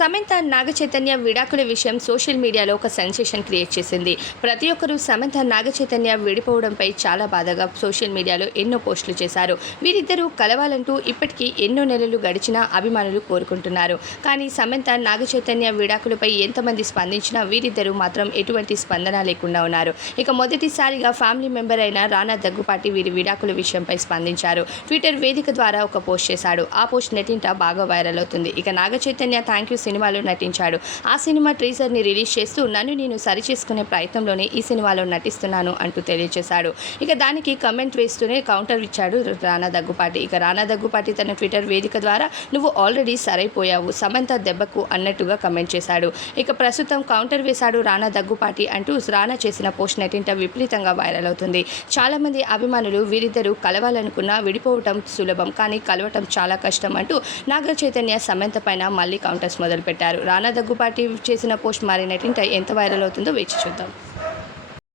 సమంత నాగచైతన్య విడాకుల విషయం సోషల్ మీడియాలో ఒక సెన్సేషన్ క్రియేట్ చేసింది. ప్రతి ఒక్కరూ సమంత నాగచైతన్య విడిపోవడంపై చాలా బాధగా సోషల్ మీడియాలో ఎన్నో పోస్టులు చేశారు. వీరిద్దరూ కలవాలంటూ ఇప్పటికీ ఎన్నో నెలలు గడిచినా అభిమానులు కోరుకుంటున్నారు. కానీ సమంత నాగచైతన్య విడాకులపై ఎంతమంది స్పందించినా వీరిద్దరూ మాత్రం ఎటువంటి స్పందన లేకుండా ఉన్నారు. ఇక మొదటిసారిగా ఫ్యామిలీ మెంబర్ అయిన రానా దగ్గుపాటి వీరి విడాకుల విషయంపై స్పందించారు. ట్విట్టర్ వేదిక ద్వారా ఒక పోస్ట్ చేశాడు. ఆ పోస్ట్ నెటింట బాగా వైరల్ అవుతుంది. ఇక నాగచైతన్య థ్యాంక్ యూ సినిమాలో నటించాడు. ఆ సినిమా ట్రీజర్ని రిలీజ్ చేస్తూ నన్ను నేను సరిచేసుకునే ప్రయత్నంలోనే ఈ సినిమాలో నటిస్తున్నాను అంటూ తెలియజేశాడు. ఇక దానికి కమెంట్ వేస్తూనే కౌంటర్ ఇచ్చాడు రానా దగ్గుపాటి. ఇక రానా దగ్గుపాటి తన ట్విట్టర్ వేదిక ద్వారా నువ్వు ఆల్రెడీ సరైపోయావు సమంత దెబ్బకు అన్నట్టుగా కమెంట్ చేశాడు. ఇక ప్రస్తుతం కౌంటర్ వేశాడు రానా దగ్గుపాటి అంటూ రానా చేసిన పోస్ట్ నెటింట విపరీతంగా వైరల్ అవుతుంది. చాలామంది అభిమానులు వీరిద్దరూ కలవాలనుకున్నా విడిపోవటం సులభం కానీ కలవటం చాలా కష్టం అంటూ నాగ చైతన్య సమంత పైన మళ్ళీ కౌంటర్స్ మొదలుపెట్టారు. రానా దగ్గుపాటి చేసిన పోస్ట్ మరి ఎంత వైరల్ అవుతుందో వేచి చూద్దాం.